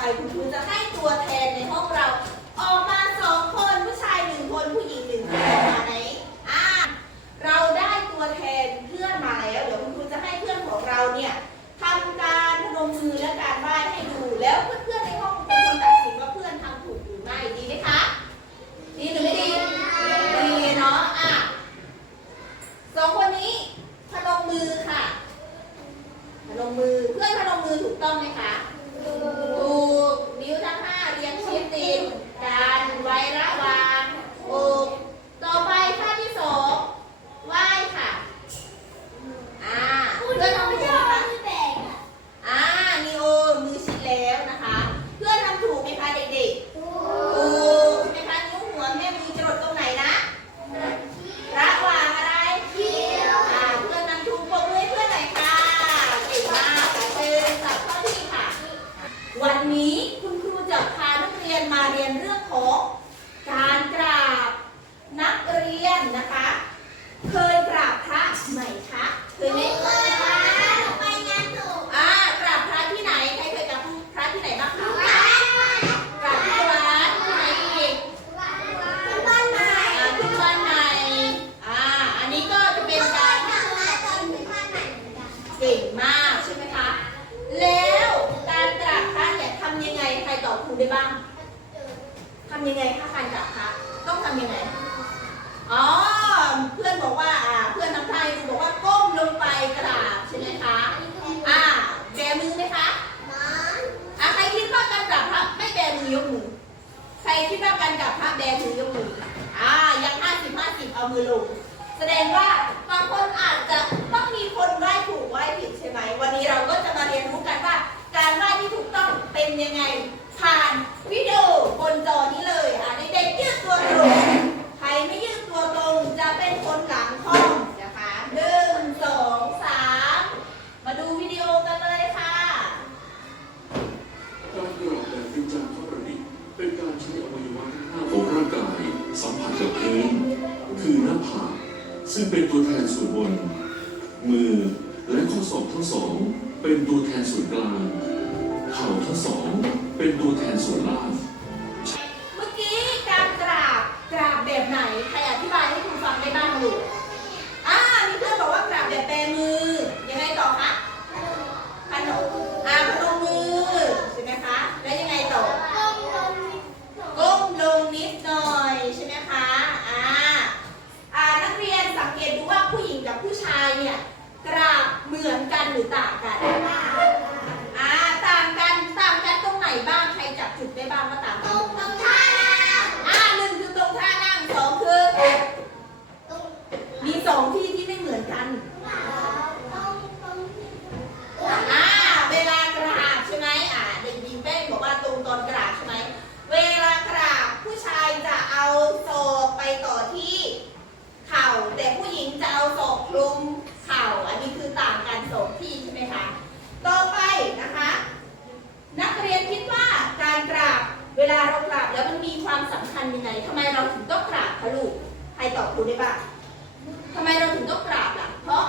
ไปคุณครูจะให้ตัวแทนในห้องเรา ออกมาสองคนผู้ชายหนึ่งคนผู้หญิงหนึ่งคนมาไหนอ่าเราได้ตัวแทนเพื่อนมาแล้ว เดี๋ยวคุณครูจะให้เพื่อนของเราเนี่ยทำการพนมมือและการไหว้ให้ดูแล้วเพื่อนๆในห้องเป็นคนตัดสินว่าเพื่อนทำถูกหรือไม่ดีไหมคะดีหรือไม่ดีดีเนาะอะสองคนนี้พนมมือค่ะพนมมือเพื่อนพนมมือถูกต้องไหมคะถูก นะคะ เพื่อนทำถูกไหมคะเด็กๆ ถูกใช่ไหมคะนิ้วหัวแม่มีจรดตรงไหนนะระหว่างอะไรคิ้วอ่าเพื่อนทำถูกปรบมือเพื่อนหน่อยค่ะเก่งมากค่ะเชิญจับข้อที่ค่ะ วันนี้คุณครูจะพานักเรียนมาเรียนเรื่องของการกราบนักเรียนนะคะ เคยกราบพระไหมคะ เคยไหม แสดงว่า เป็นตัวแทนส่วนบน มือและข้อศอกทั้งสอง เป็นตัวแทนส่วนกลางเข่าทั้งสอง เป็นตัวแทนส่วนล่าง เมื่อกี้การกราบกราบแบบไหน ใครอธิบายให้คุณฟังได้บ้างลูก จะเอาศกคลุมเข่า อันนี้คือต่างกันศกที่ใช่ไหมคะ ต่อไปนะคะ นักเรียนคิดว่าการกราบเวลาเรากราบแล้วมันมีความสำคัญยังไง ทำไมเราถึงต้องกราบคะลูก ใครตอบครูได้บ้างทำไมเราถึงต้องกราบล่ะ เพราะ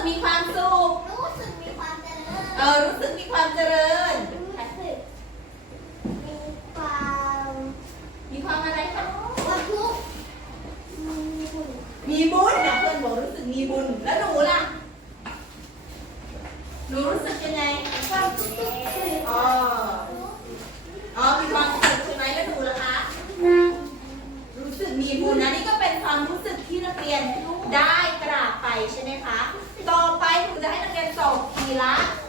กมีความสุข รู้สึกมีความเจริญ เออ รู้สึกมีความเจริญมีความมีความอะไรคะ ความทุกข์มีบุญมีบุญนะเพื่อนบอกรู้สึกมีบุญ แล้วหนูล่ะ หนูรู้สึกยังไง ความทุกข์คืออ๋อ อ๋อ มีความสุขใช่ไหมแล้วหนูล่ะคะ รู้สึกมีบุญนะนี่ก็เป็นความรู้สึกที่นักเรียนได้กราบไปใช่ไหมคะต่อไปครู จะให้นักเรียนส่งทีละ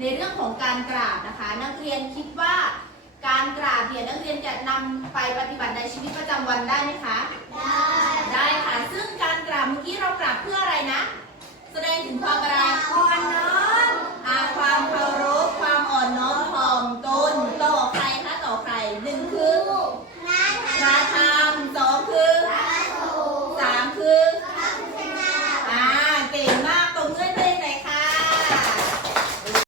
ในเรื่องของการกราบนะคะ นักเรียนคิดว่าการกราบเนี่ยนักเรียนจะนำไปปฏิบัติในชีวิตประจำวันได้ไหมคะ ได้ ได้ค่ะ ซึ่งการกราบเมื่อกี้เรากราบเพื่ออะไรนะ แสดงถึงความรัก